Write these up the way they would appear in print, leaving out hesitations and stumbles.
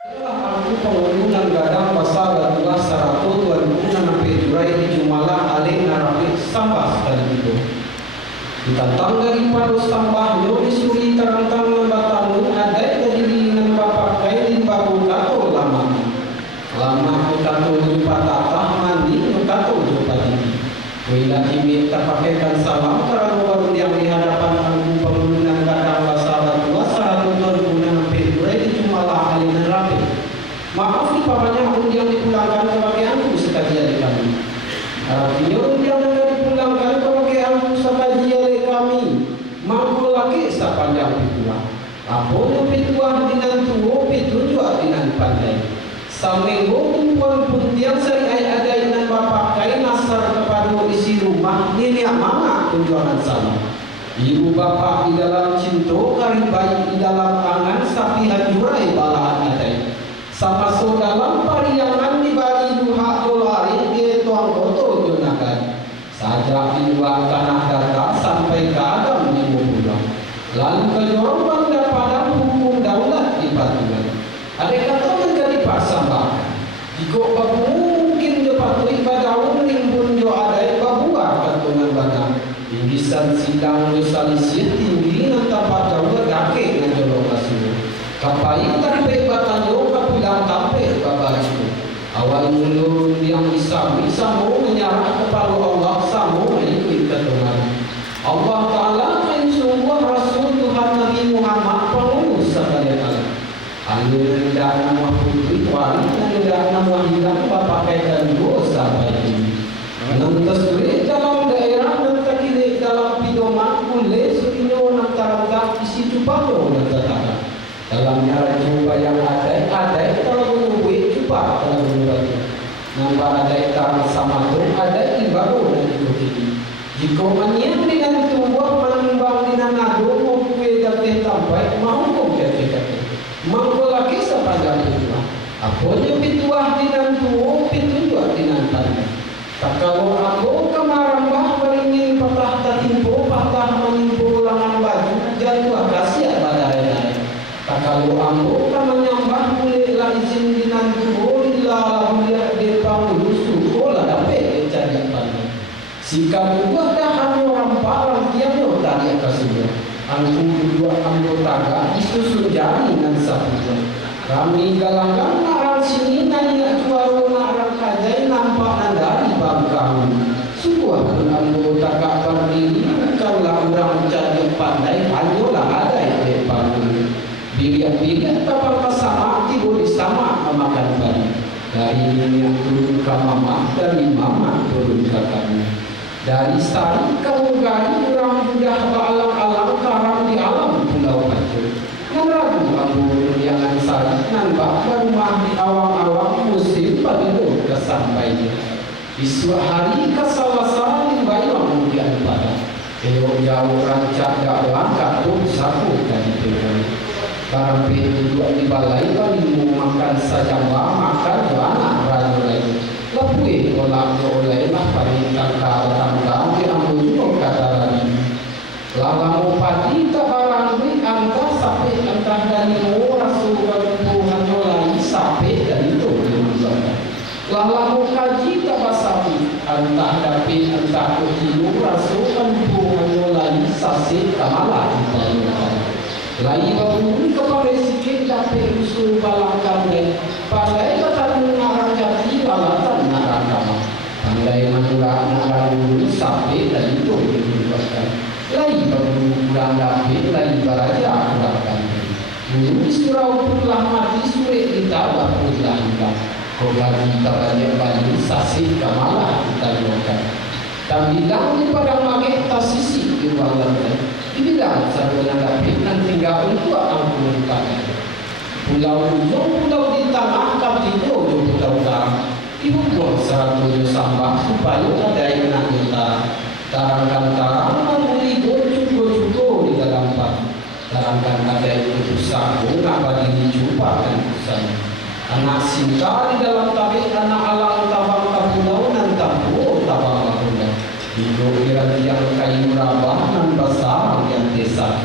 Itulah aku pengundunan gadang pasal dua sarato tuan guna nape jurai di jumala alih narape sambah sekali itu. Ditantang dari pados tambah nyori suri terangtang lembatanu adai terdiri dengan bapak kain baru kato lama. Lama kato jumpa tatah mandi kato jumpa tinggi. Wila kimi terpakaikan salam karena baru yang di hadapan aku pengundunan gadang pasal dua sarato tuan guna nape jurai di jumala alih narape. Maaf nih papanya undian dipulangkan ke bagianku sekali oleh kami. Artinya undian yang dipulangkan ke bagianku sekali oleh kami. Mampu lagi sepanjang pituah. Apanya pituah dinan tuwo pitu juga dinan pandai. Samenggo tumpuan puntian seri ay ada dinan bapak kain nasar kepada isi rumah ini mama kunjungan sama. Ibu bapak di dalam cinto kari bayi di dalam angan sapi hajurai balaan adai. Sama so dalam pariangan di bari duha dolari ke tuang koto junakan saja dibuat tanah data sampai ke Adam di pulang lalu ke jorong bangda pada hukum daulat di Batuan ada kata menjadi pasambahan jika babu mungkin dipatuhi badaun nimbun jo adai babuah ketungan badang indisan sidang dosalisir tinggi nan tempat daulat dake nan jolong kasih kapai tanpe batanyo kapilang tanpe babariku awal mulu yang bisa mau menyerah kepada Allah samo mengikuti ketuhanan Allah Ta'ala yang sungguh Rasul Tuhan Nabi Muhammad pengurus sekalian Allah alur tidak nama putri wali dan tidak nama hilang bapak kaitan dosa baik ini menentas duit dalam daerah dan terkini dalam pidoman boleh sekinya nak tarangkan isi cupano dan tetangga dalam nyara jumpa yang ada kalau menunggu jumpa kalau menunggu nambah ada tarang sama tu ada baru dan ikuti jika manian dengan tumbuh menimbang dengan nado mungkin datang sampai mau kok mampu lagi sepanjang itu apanya pituah dengan tuo pitu juga dengan tanda tak kalau aku kemarambah beringin patah tertimpu patah menimpu langan baju jatuh kasihan badai kalau ambo kan menyambah bolehlah izin dinan tubuh illa mulia depan lusu kola dapat cari pandai sikap juga dah anu ramparan tiada tadi kasih antum dua anggota ga disusun jari nan sapuja kami galangan narang sini nanya juara narang kajai nampak nandari bangkang sungguh pun anggota ga berdiri kalau orang cari pandai hanyalah ada depan Biliat-biliat kapal sama boleh sama memakan balik dari yang turun ke mama dari mama turun ke kami dari sari kamu gari orang mudah alam-alam karang di alam pulau kecil yang ragu abu yang sari nambah rumah di awang-awang musim padilu kesampainya isu hari kesalasan yang baik kemudian pada jauh rancak dakwah katung sapu dan dipegang barang itu dua di balai kali makan saja makan anak raja lain lebih olah oleh lah paritan tangga di ambil kata lagi lama padi tak barang di angka sampai angka dari rasul Tuhan oleh sampai dari itu lama kaji tak basapi entah dapat entah kutilu rasul Tuhan oleh sasi kamalah lain baru kepada sikit dapat usul balangkan dan pandai kata mengarang jati balatan narang kama pandai menurut narang dulu sampai dan itu dibuatkan lain baru pulang dapat lain beraja kurangkan dulu surau pulang mati sulit kita baru dilahirkan kalau kita banyak banyak sasi kamalah kita lakukan dan bilang di padang magek tak sisi di ruang lain dibilang sebenarnya David dan tinggal untuk akan menggunakan pulau ujung pulau di tengah kapito di pulau utara ibu buat satu sambah supaya ada yang nak kita tarangkan membeli cukup di dalam pagi tarangkan ada yang susah apa diri jumpa dan susah anak sinta di dalam tabik anak alang tabang kapulau dan tampu tabang kapulau hidup yang kayu rabah dan basah yang desa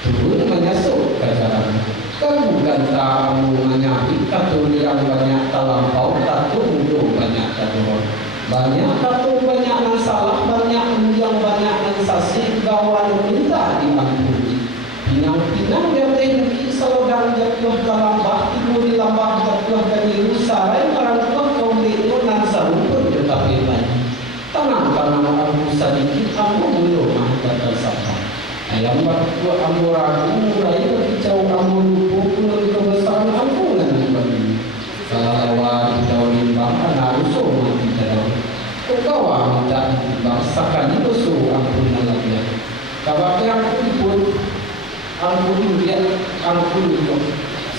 turun menyesuk ke jalan kamu ganta amungannya katu yang banyak talampau katu untuk banyak katu banyak katu banyak yang salah banyak yang banyak yang sasi gawan minta diampuni pinang-pinang yang tengki salodang jatuh kalambah ibu di lambah jatuh dari usarai orang tua kaum itu nan sarumpun tetapi lagi tenang aku sedikit aku belum kata sapa ayam waktu aku ragu mulai berkicau aku lupa kebesaran aku lagi bagi kalau jauh limbang harus mati dalam kau minta bangsakan itu so aku lagi kalau aku pun aku lihat aku itu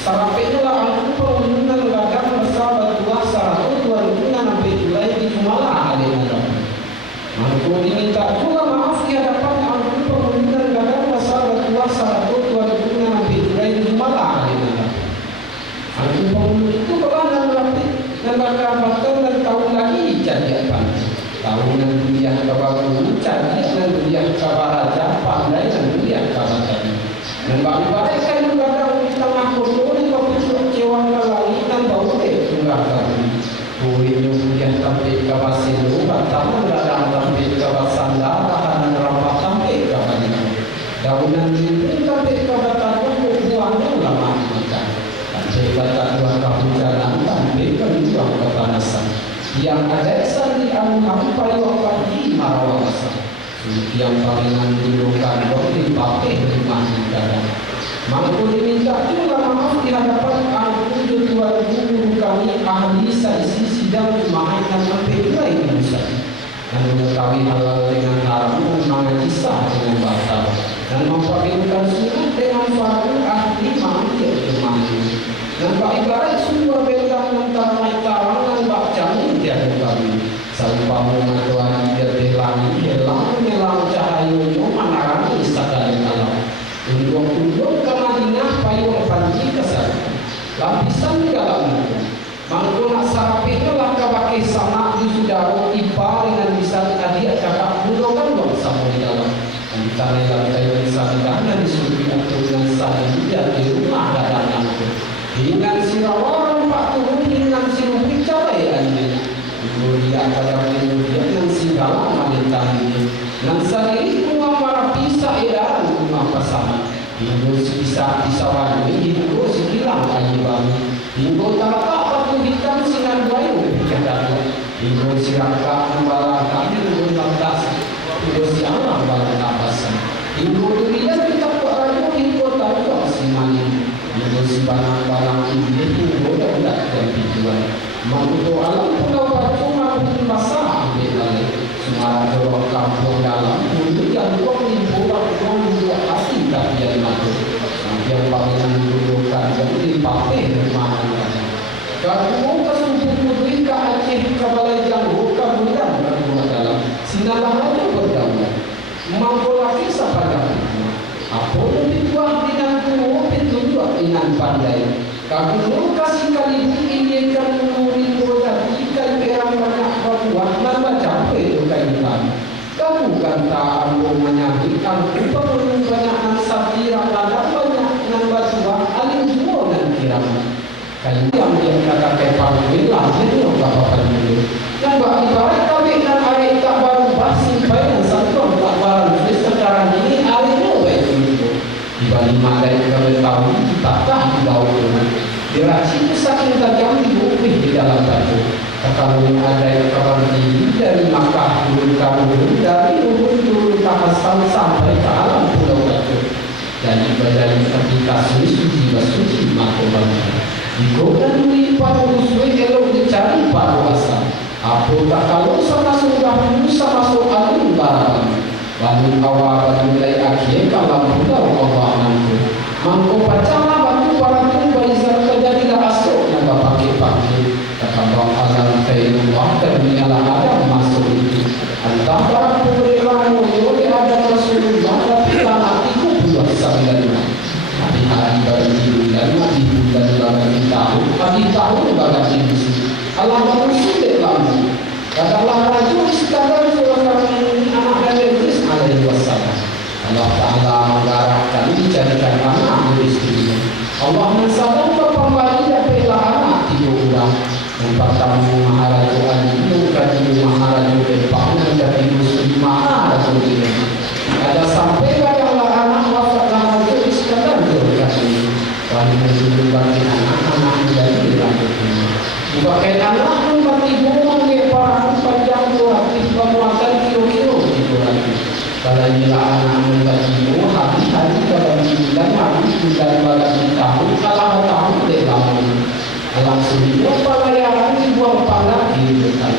sarapnya lah aku perundungan ladang bersama dua saratu dua runtungan sampai mulai di malah ada aku diminta juga maaf di hadapan aku perundungan ladang bersama dua saratu dua runtungan sampai mulai di malah ada aku perundungan itu berada dan bakal dan tahun lagi jadi apa tahunan dia kabar jadi dan dia kabar raja pandai dan dia kabar tadi dan bagi kan juga ada di tengah kotor di bawah kecewa lagi dan bau deh enggak kali kulinya dia sampai ke Basilu batang dan sampai ke Basanda tahanan rapat sampai ke Balimu daunan ini sampai ke batang buangnya lama makan sampai batang dua tahun jalan sampai ke juang kepanasan yang ada esan di amu-amu paling pagi marawasa yang palingan dilukan di pakai rumah negara mampu diminta juga maaf di hadapan aku tuan guru kami ahli saisi sidang memahami sampai mulai bisa dan mengetahui halal dengan haram dan mengisah dengan batal dan memperhatikan sunat dengan fardu ahli mandi memahami dan ibarat semua bentang antara naik tarang dan baca dia kami salupamu matuan dia telangi helang cahayu manarani sakali alam undung-undung ke Madinah payung panji kesal lapisan di dalam mangkuna sarapnya lah kabake sama di sudaro ipa dengan bisa tadi cakap budokan dong sama di dalam antara yang kayu sadana disuruh untuk dengan sahaja di rumah dadangan dengan sirawaran pak turun dengan sirupi cabai anjing dia pada dia yang segala mantan ini dan sehari rumah para pisah edaran rumah pasangan hingga bisa disawan ini hingga sekilang ayu bami hingga tak waktu hitam sinar bayu berkata hingga siraka membalangkan hingga lantas hingga sialang balang apasan hingga durian kita beradu hingga tahu simani hingga si balang-balang ini hingga tidak dan tujuan Mantu alam pulau batu mampu masalah ambil balik Semarang dorong kampung dalam untuk yang kau pulau membuat hati tak jadi matu yang bangunan dudukan jadi dipakai rumah kalau kesumpul putri ke Aceh ke Balai Janggu ke Bundang berdua dalam sinalah aja berdaulat mampu lagi siapa dapat apa lebih tua dengan tua pintu dua inan pandai kamu kasih kali ini kan kamu kata aku menyakitkan perlu banyak ansabira ada banyak yang batuan alim semua dan kiram kayu yang dia kata kepal bilang itu apa-apa dulu yang bagi baik kami dan air tak baru basi baik dan satu tak baru sekarang ini airnya baik itu di balik mata yang kami tahu tak tahu bau itu diracik saking tajam di dalam batu kalau ada yang kabar tinggi dari Makkah turun kamu dari turun ke Hasan sampai ke alam pulau Batu dan ibadah ketika suci maka banyak dikodan di paru suwe elok dicari paru asal apa tak kalau sama sudah Musa masuk alim barang batu awal mulai akhir kalau pulau Allah nanti mangko pacalah batu barang baizar terjadilah asok yang pakai kata azan kainullah dan menyala Adam masuk itu antara pemberian oleh Adam Rasulullah tapi hatiku buat sambilnya tapi hari baru dan mati bulan baru tahu bagai ini Allah baru sudah lama katalah rajul sekadar seorang anak dari Yesus alaihi wasallam Allah Ta'ala menggarapkan dijadikan anak dari istrinya Allah mensadang pembagi dapat anak 3 orang. Yang pertama Maharaja Ali, yang kedua Maharaja Depan, yang ketiga Maharaja ini. Ada sampai pada anak wafat Maharaja Iskandar Jogani. Kali ini bagi anak-anak menjadi lanjutnya. Bukan anak membagi bunga para panjang aktif penguatan kilo-kilo gitu lagi. Kalau inilah anak membagi bunga hari-hari dalam bulan bagi tahun kalah tahun dalam alam semua pelayaran dibuang panah gitu kan.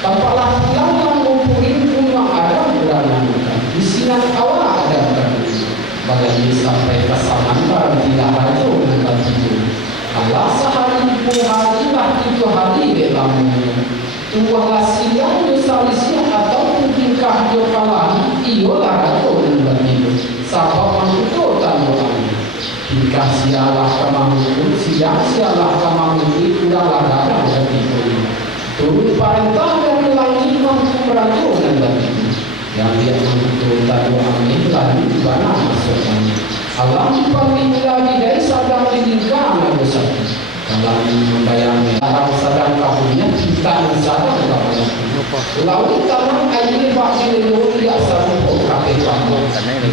Tampaklah pulang yang ngumpulin rumah Adam beranak di sinar awal ada kan. Bagi sampai pasangan barang tidak ada dengan tidur. Allah sehari 2 hari lah 7 hari dalam tuahlah siang dosa atau tingkah jokalan iolah atau dengan tidur. Sabab manusia tanduan. Tingkah sialah kamamu siang sialah kamamu udahlah ada dengan tidur. Turun perintah dari langit mampu merajuk dengan tidur. Yang dia mengutul tanduan ini lalu mana masuknya. Allah dipanggil lagi dari sadar dilingkar dosa. Kalau membayangkan orang sadar kabunya kita sadar kabunya. Lalu tanam air bagi leluhur tidak sanggup kakek kamu.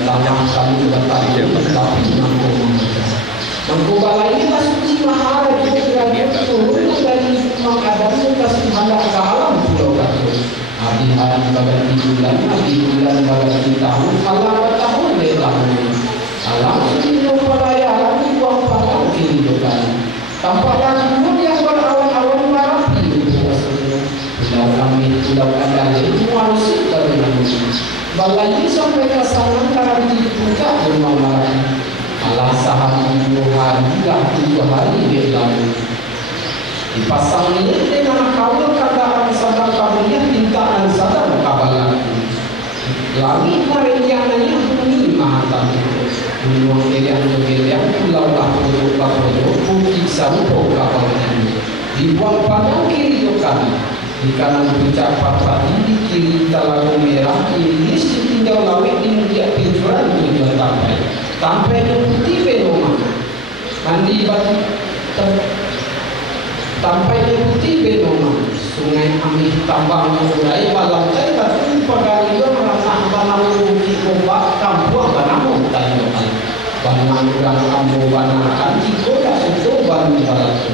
Tanam kami bertanya tapi mampu. Mampu balai kita suci mahal juga turun dari menghadapi kasih hendak ke alam pulau Batu. Hari-hari bagai bulan bagai tahun Allah bertahun lelang. Alam itu pelayaran di buang padang kehidupan. Tanpa lagu yang berawan-awan marapi itu maksudnya. Pulau kami, pulau Kendali, manusia dari manusia. Balai sampai ke sana karena dibuka rumah marapi. Allah sehari 2 hari, 3 hari di lalu. Dipasang ini dengan kawal kata sadar kabarnya tintaan sadar kabar lagi. Langit meridiananya bunyi mahatan itu. Gunung keliang pulau Lapodo bukit sampo kapalnya. Dibuang padang kiri kami. Di kanan puncak Patpati, di kiri Talaga Merah, kiri ditinjau lawet di mudia pincuran tujuan sampai ke putih Benoma. Mandi batu sampai ke putih Benoma. Sungai Amih tambang mulai malam saya batu pagalian merasa banang bukit ombak kampung banang tanyakan banang udang kampung banakan jiko dah susu banu balatu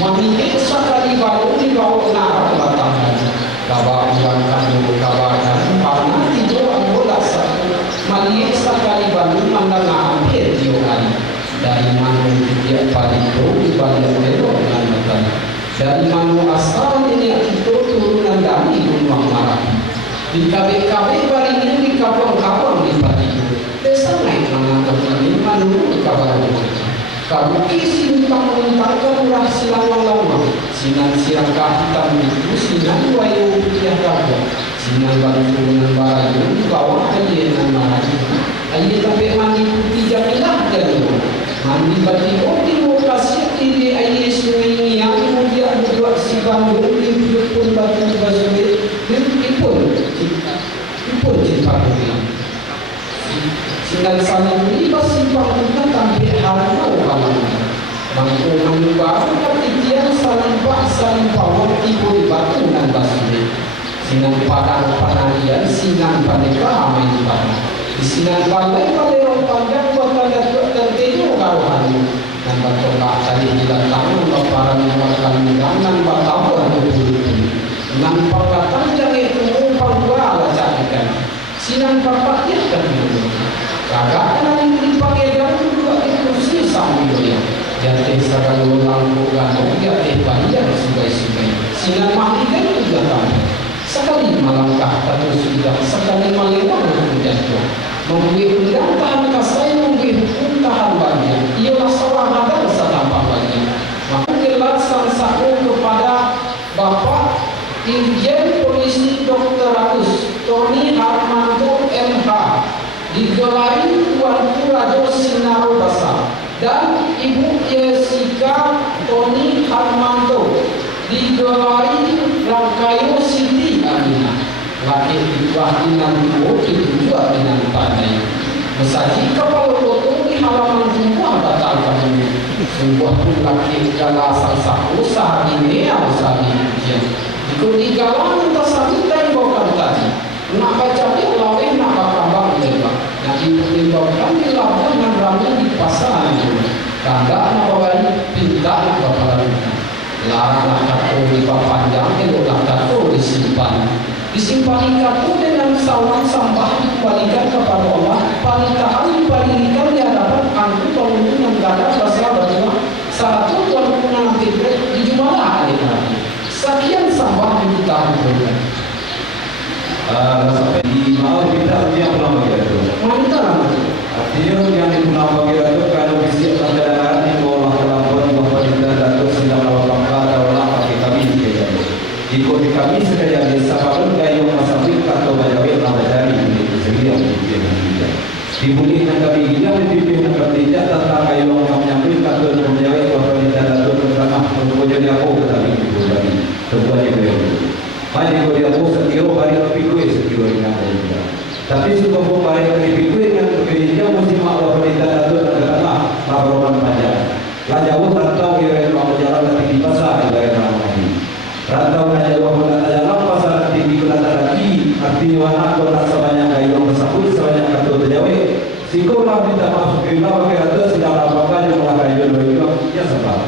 mandi sekali baru di bawah narang batangan kabar udang kampung kabarkan panah jiko anggota satu mandi sekali baru mandang hampir diokan dari mana dia paling di balik belok dan betul. Dari mana asal ini itu turunan dari Gunung Marapi. Di KBKB bari ini di kapal-kapal di pagi. Desa naik mengantar ini menurut kabar itu. Kabuki simpang mentarkan urah silang lama. Sinan sirangkah hitam itu sinan wayu putih raga. Sinan baru turunan barayu di bawah ayenan Marapi. Aye sampai mandi putih jamilah dan mandi bati di lokasi ini aye sungai ini yang kemudian berbuat si Bandung di pun batu basuri di pun cinta bumi sinan sana ini pasti bangunan sampai harga kawan bangunan baru tapi dia saling bawah ibu di batu dan basuri sinan padang panadian sinan paneka main di batu di sinan balai orang panjang buat dan tidur karuhan dan bertolak tadi didatang para mengatakan dan bertambah dan perkataan yang itu umpang dua carikan sinan perpatnya kan kagak yang dipakai dan juga diskusi sambil jadi segala lampu gantung jadi banyak sungai-sungai sinan mahligan juga tahu sekali melangkah terus sudah sekali melewat jatuh memberi undang tahan kasai memberi hukum tahan banyak ialah seorang hadar setampang banyak maka jelasan saya kepada Bapak Irjen Polisi Dr. Agus Tony Harmanto MH digelari Tuanku Rajo Sinaro Basa dan Ibu Jessica Tony Harmanto digelari Rangkayo Siti Aminah laki ibah dinan bukit juga dinan pandai Mesaji kapal foto di halaman rumah batal kami sebuah pun laki kala salsa usaha ini usaha ini jika digalang entah sakit dan bukan tadi nak baca dia lawe nak bakal lebar nak dipertimbangkan di lawan dengan ramai di pasar itu tangga nak bawa pinta nak bawa larang nak kartu di panjang elok nak kartu disimpan kartu dengan sawan sampah dikembalikan kepada Allah palitaan dibalikan di hadapan angku pengunjung yang berada pasal berdua satu tuan nanti dijumlah hari ini sekian sampah yang kita ambil sampai di mau kita yang pulang begitu wanita artinya yang di pulang begitu kalau bisa kendaraan yang bawa kelabuan bahwa kita datuk sedang melakukan kata orang pakai kami sekejap ikut di kami sekejap di sahabat kayu masabik atau bajawet nama jari itu sendiri yang dibuli dengan kami gila dipilih dengan kerja tentang kayu orang menyambut atau bajawet bahwa kita datuk tentang menjadi aku tetapi itu lagi sebuah yang Mari kau dia mau sekiro hari pikir sekiro dengan dia. Tapi sudah pun hari pikir dengan kerja mesti mahu perintah datuk dan kata laporan panjang. Jauh rantau yang mau jalan nanti di pasar yang ramai. Rantau yang jauh nak jalan pasar nanti di kota lagi. Artinya anak kota sebanyak kayu bersambut sebanyak kartu terjawab. Sikau lah kita masuk ke bawah ke atas sedang apakah yang mengakai jodoh itu ya sebab.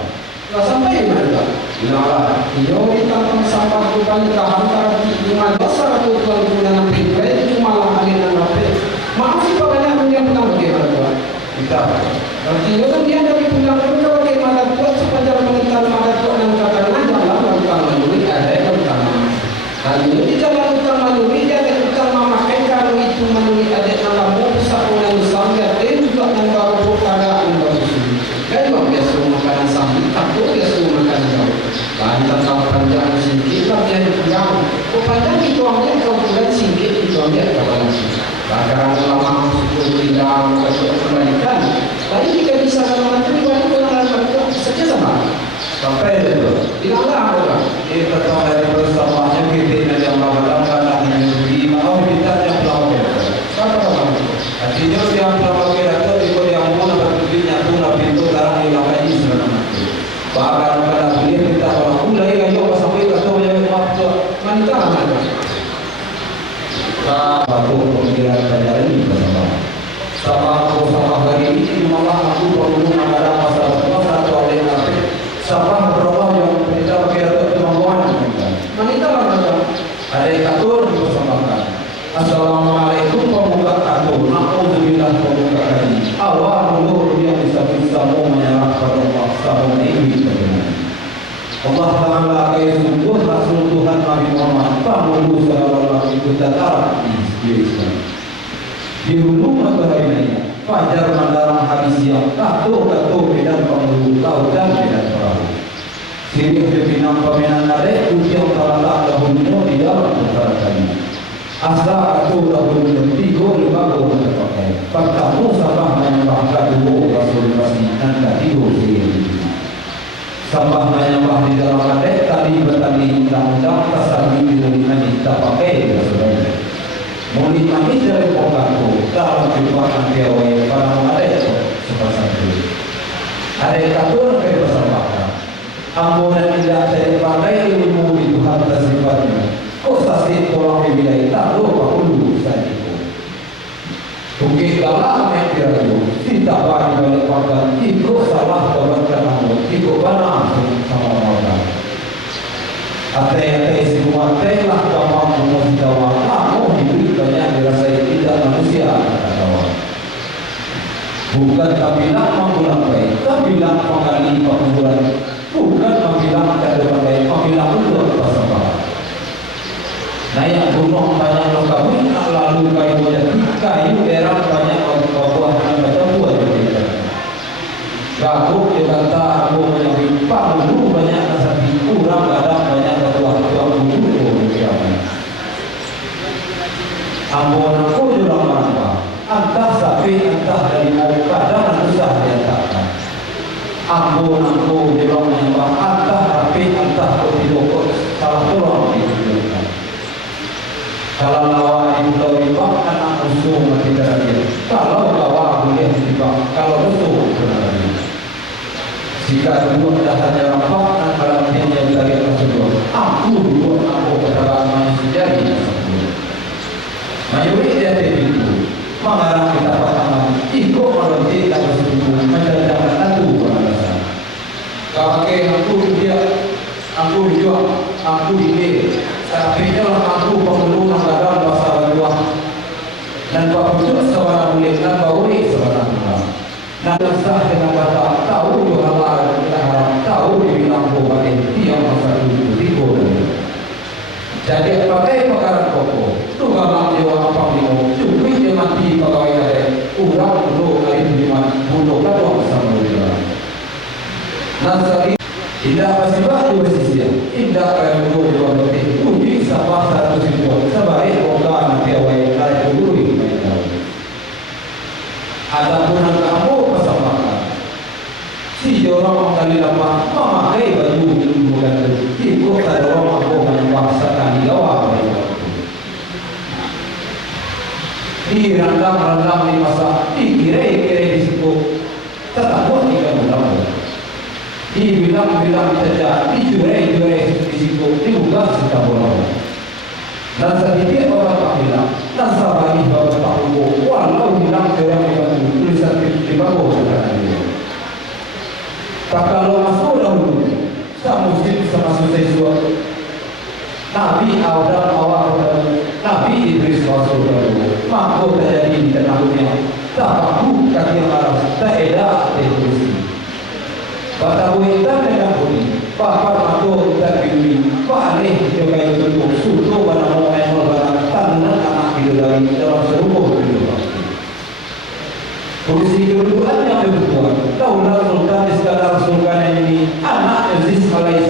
Sampai mana? Nah, iyo ditangkap sampah bukan tahan dengan besar atau tuan punya pinggir cuma aliran rapi. Maaf sih Pak banyak yang pulang bagaimana? Kita. Berarti iyo kan dia dari pulang itu bagaimana buat sepanjang mengenal mata tuan dan katanya jalan lakukan melalui ada yang utama. Kali ini di jalan utama melalui dia ada utama memakai kalau itu melalui ada dalam pusat orang besar dia juga yang baru keadaan baru susu. Kan biasa makanan sambil takut biasa makanan jauh. Tentang panjang singkit lah dia yang panjang itu ambil kemudian singkit itu ambil kawan kadang lama suku tidak kembalikan tapi jika bisa nanti buat orang saja sama Sampai itu. bilanglah orang Ini pertama dari bersamanya kita yang mengatakan karena ini mau kita yang pelawak. Artinya yang pelawak itu yang mau bertujuan pun pintu karena yang kaji sebenarnya. Bahkan pada beliau kita orang mulai kayu sampai ke tahu yang waktu manita mana aku pemikiran saya ini bersama aku sama hari ini malah aku perlu mengadap masalah atau ada yang apa sama berapa yang kita kira kemampuan manita mana ada yang atur bersamakan. Assalamualaikum pemuka aku na'udzubillah pemuka kami awal nur yang bisa mau menyerah pada maksa ini Allah Ta'ala kaya sungguh Rasul Tuhan Nabi Muhammad Pamulu sallallahu alaihi wasallam di Islam di hulu matahari fajar mandaran hari siang kato medan pamulu lautan medan perahu sirih pimpinan paminan nade ujian talata dahulu di dalam antara kami asa aku dahulu tigo lima terpakai pertama sabah menyembah kadu Rasul Masih dan katigo sirih sabah menyembah di dalam adek tadi bertani undang-undang tasari dengan kita pakai sebenarnya muli kami dari pokaku dalam kehidupan tiawai pada adek seperti itu adek katur ke bersama ampunan tidak dari pakai ilmu itu harta sifatnya kok saksi tolong dibilai tak lupa dulu saat itu mungkin dalam yang dirayu tidak bagi balik makan itu salah kebanyakan kamu itu benar sama orang ate semua telah kamu mengetahui kamu hidup banyak dirasai tidak manusia kawan bukan kabilah menggulang baik kabilah mengali penggulan bukan kabilah kada pakai kabilah untuk bersama naik gunung banyak lokasi lalu kayu daerah banyak buah macam buah juga. Gabuk Jakarta aku menyebut dulu banyak sapi kurang kadang banyak buah bulu siapa. Ambon aku juga mana entah sapi entah dari mau kadang susah diantarkan. Ambon aku juga menyembah entah sapi entah kopi salah tolong ditunjukkan. Kalau lawan di Pulau Ribang anak musuh mati terakhir. Kalau lawan boleh di Ribang, kalau musuh benar. Si jika dulu dah hanya rapat dan dalam yang dari tersebut, aku dulu aku berharap masih jadi mayoritas itu mengarah kita pertama ikut kalau tidak bersekutu menjadikan satu balasan. Kalau aku dia, aku dijual, aku dibeli, tapi kalau aku perlu mengadakan bahasa dua dan betul seorang boleh dan boleh seorang orang. Dan sah dengan kata tahu halal kita harap tahu dibilang bahwa yang masa itu diboleh. Jadi pakai perkara pokok tu kalau dia apa bingung cukup dia mati pegawai ada urang dulu kali lima puluh lalu sama dia. Nasari tidak pasti baju bersih tidak kayak dulu dia berarti uji sama satu situ sebaik orang piawai dari dulu ini. Ada pun kamu persamakan si orang kali lama memakai baju bukan ikut ada orang aku menyebabkan dilawan di randang di masa dikira-kira di situ tetap pun tidak mudah dibilang saja dijurai di situ diulas tidak boleh dan sedikit orang bilang dan sahabat bahwa tahu walau bilang orang yang tulisan di bawah tak kalau masuk dahulu tak mesti sama sesuatu Nabi Adam awal Nabi Idris masuk dahulu maka terjadi di tengahnya tak aku kaki marah tak edak terus pada kita dengan budi pakar aku tak bini balik juga itu suatu pada momen lebaran tanah anak itu dari dalam seluruh hidup polisi kedudukan yang berbuat tahulah sultan sekadar sultan ini anak Aziz alaihi